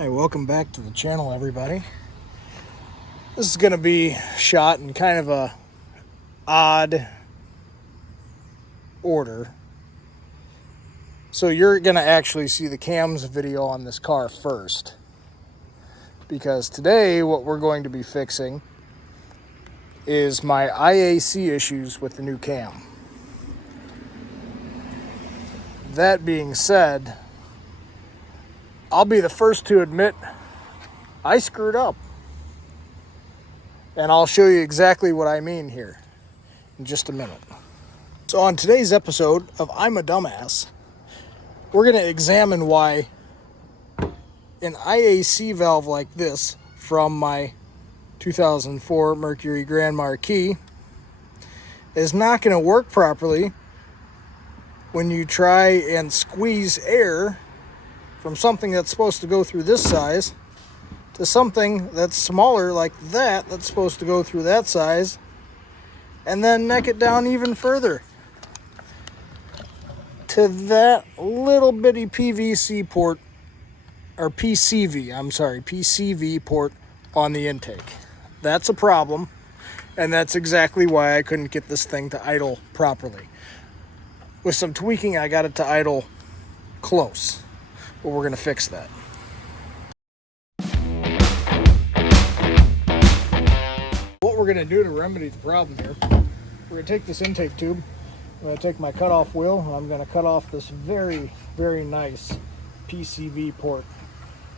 Hi, welcome back to the channel, everybody. This is going to be shot in kind of a odd order. So you're going to actually see the cams video on this car first. Because today what we're going to be fixing is my IAC issues with the new cam. That being said, I'll be the first to admit I screwed up. And I'll show you exactly what I mean here in just a minute. So on today's episode of I'm a Dumbass, we're going to examine why an IAC valve like this from my 2004 Mercury Grand Marquis is not going to work properly when you try and squeeze air from something that's supposed to go through this size to something that's smaller like that that's supposed to go through that size, and then neck it down even further to that little bitty PVC port, or PCV port on the intake. That's a problem, and that's exactly why I couldn't get this thing to idle properly. With some tweaking, I got it to idle close, but we're going to fix that. What we're going to do to remedy the problem here, we're going to take this intake tube, I'm going to take my cutoff wheel, and I'm going to cut off this very, very nice PCV port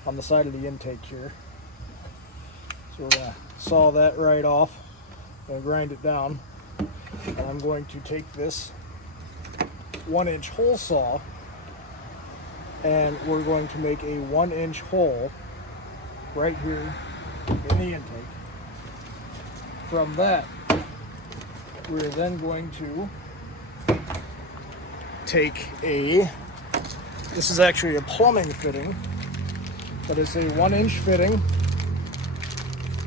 on the side of the intake here. So we're going to saw that right off and grind it down. And I'm going to take this 1-inch hole saw, and we're going to make a 1-inch hole right here in the intake. From that, we're then going to take this is actually a plumbing fitting, but it's a 1-inch fitting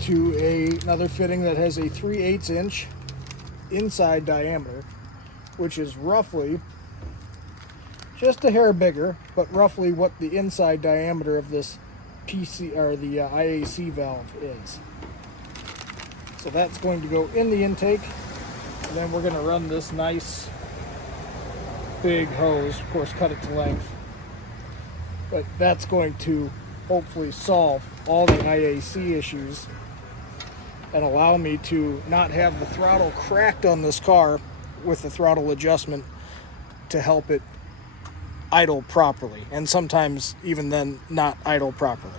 to another fitting that has a 3/8 inch inside diameter, which is roughly just a hair bigger, but roughly what the inside diameter of this IAC valve is. So that's going to go in the intake, and then we're going to run this nice big hose, of course cut it to length, but that's going to hopefully solve all the IAC issues and allow me to not have the throttle cracked on this car with the throttle adjustment to help it idle properly, and sometimes even then not idle properly.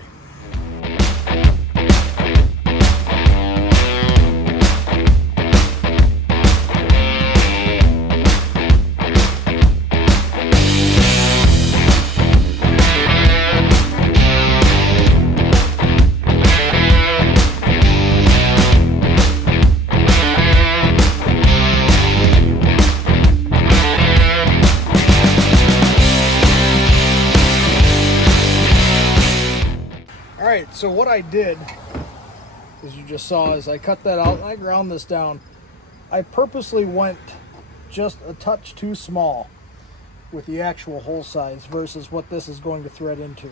Alright, so what I did, as you just saw, is I cut that out and I ground this down. I purposely went just a touch too small with the actual hole size versus what this is going to thread into.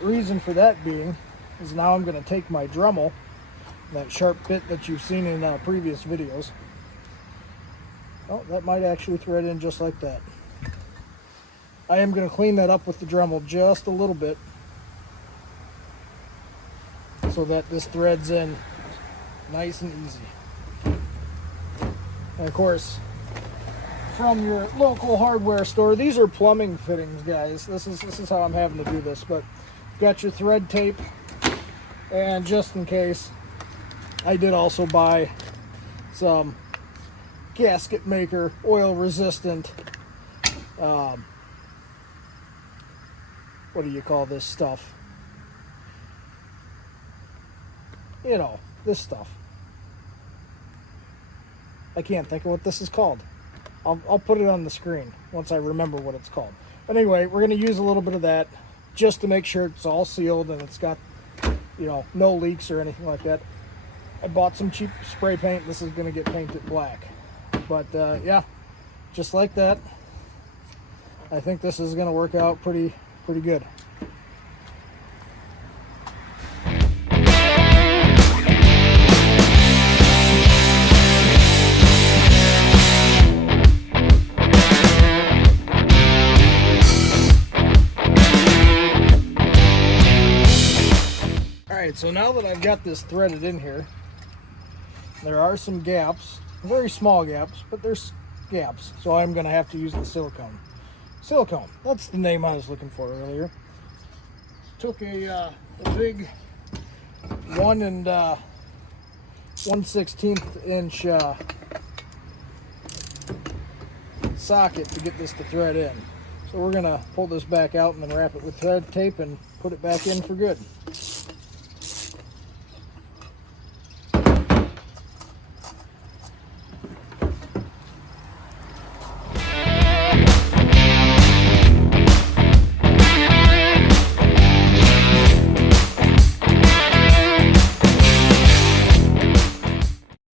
The reason for that being is now I'm going to take my Dremel, that sharp bit that you've seen in previous videos. Oh, that might actually thread in just like that. I am going to clean that up with the Dremel just a little bit, so that this threads in nice and easy. And of course, from your local hardware store, these are plumbing fittings, guys. This is how I'm having to do this, but you've got your thread tape, and just in case, I did also buy some gasket maker oil resistant, what do you call this stuff? You know, this stuff. I can't think of what this is called. I'll put it on the screen once I remember what it's called. But anyway, we're going to use a little bit of that just to make sure it's all sealed and it's got, you know, no leaks or anything like that. I bought some cheap spray paint. This is going to get painted black. But yeah, just like that. I think this is going to work out pretty good. Alright, so now that I've got this threaded in here, there are some gaps, very small gaps, but there's gaps, so I'm going to have to use the silicone. Silicone, that's the name I was looking for earlier. Took a big 1 1/16 inch socket to get this to thread in. So we're going to pull this back out and then wrap it with thread tape and put it back in for good.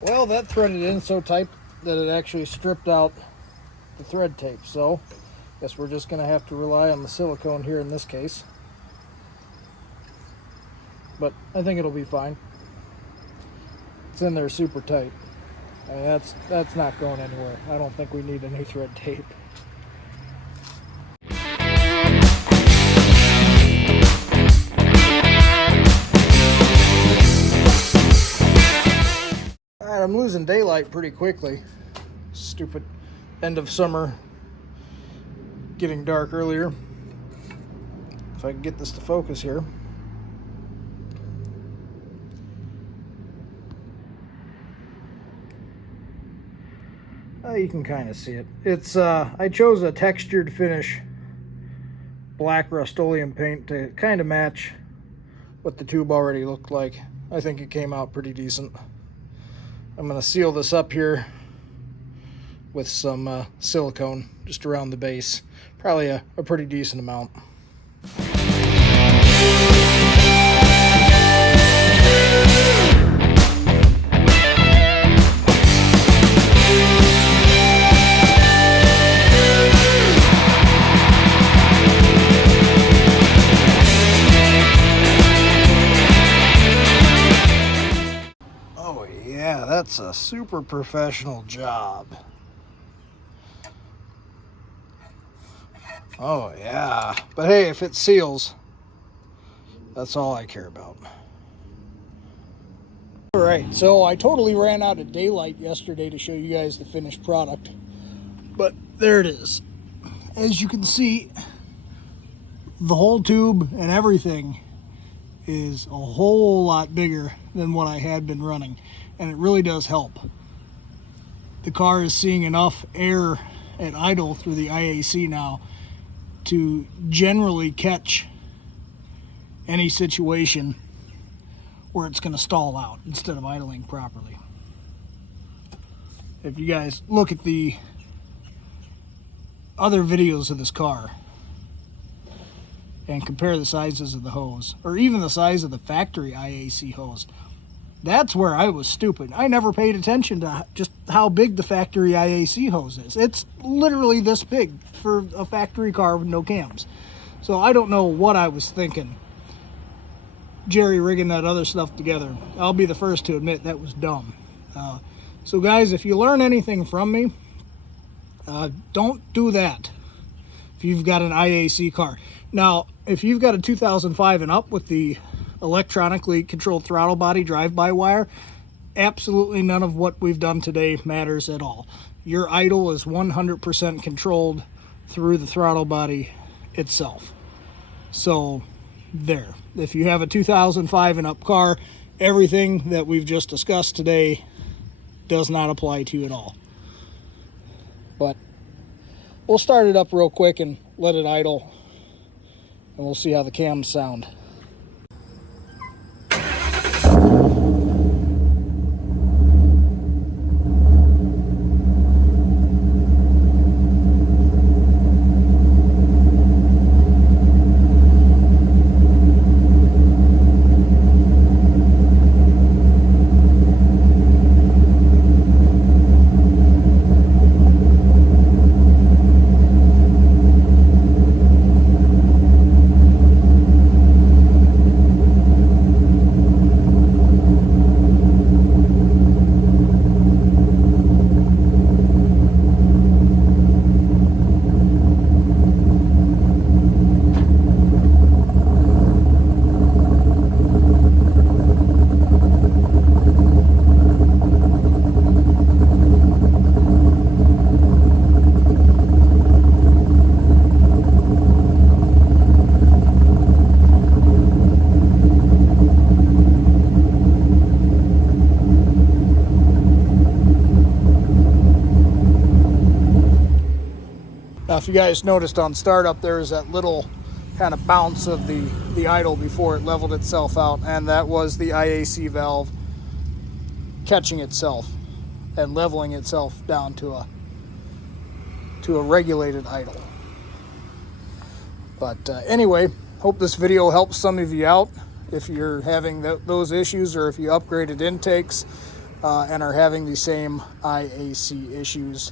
Well, that threaded in so tight that it actually stripped out the thread tape, so I guess we're just going to have to rely on the silicone here in this case. But I think it'll be fine. It's in there super tight. I mean, that's not going anywhere. I don't think we need any thread tape. Alright, I'm losing daylight pretty quickly. Stupid end of summer, getting dark earlier. If I can get this to focus here. You can kind of see it. It's I chose a textured finish black Rust-Oleum paint to kind of match what the tube already looked like. I think it came out pretty decent. I'm going to seal this up here with some silicone just around the base. Probably a pretty decent amount. Oh yeah, that's a super professional job. Oh yeah, but hey, if it seals, that's all I care about. Alright, so I totally ran out of daylight yesterday to show you guys the finished product, but there it is. As you can see, the whole tube and everything is a whole lot bigger than what I had been running, and it really does help. The car is seeing enough air at idle through the IAC now to generally catch any situation where it's going to stall out instead of idling properly. If you guys look at the other videos of this car and compare the sizes of the hose, or even the size of the factory IAC hose, that's where I was stupid. I never paid attention to just how big the factory IAC hose is. It's literally this big for a factory car with no cams. So I don't know what I was thinking, jerry rigging that other stuff together. I'll be the first to admit that was dumb. So guys, if you learn anything from me, don't do that if you've got an IAC car. Now, if you've got a 2005 and up with the electronically controlled throttle body drive-by-wire, absolutely none of what we've done today matters at all. Your idle is 100% controlled through the throttle body itself. So there, if you have a 2005 and up car, everything that we've just discussed today does not apply to you at all. But we'll start it up real quick and let it idle, and we'll see how the cams sound. if you guys noticed on startup, there's that little kind of bounce of the idle before it leveled itself out, and that was the IAC valve catching itself and leveling itself down to a regulated idle. But anyway, hope this video helps some of you out if you're having those issues, or if you upgraded intakes and are having the same IAC issues.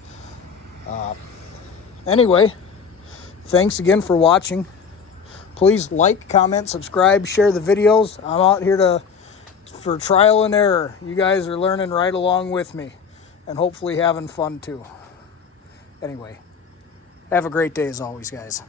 Anyway, thanks again for watching. Please like, comment, subscribe, share the videos. I'm out here for trial and error. You guys are learning right along with me, and hopefully having fun too. Anyway, have a great day as always, guys.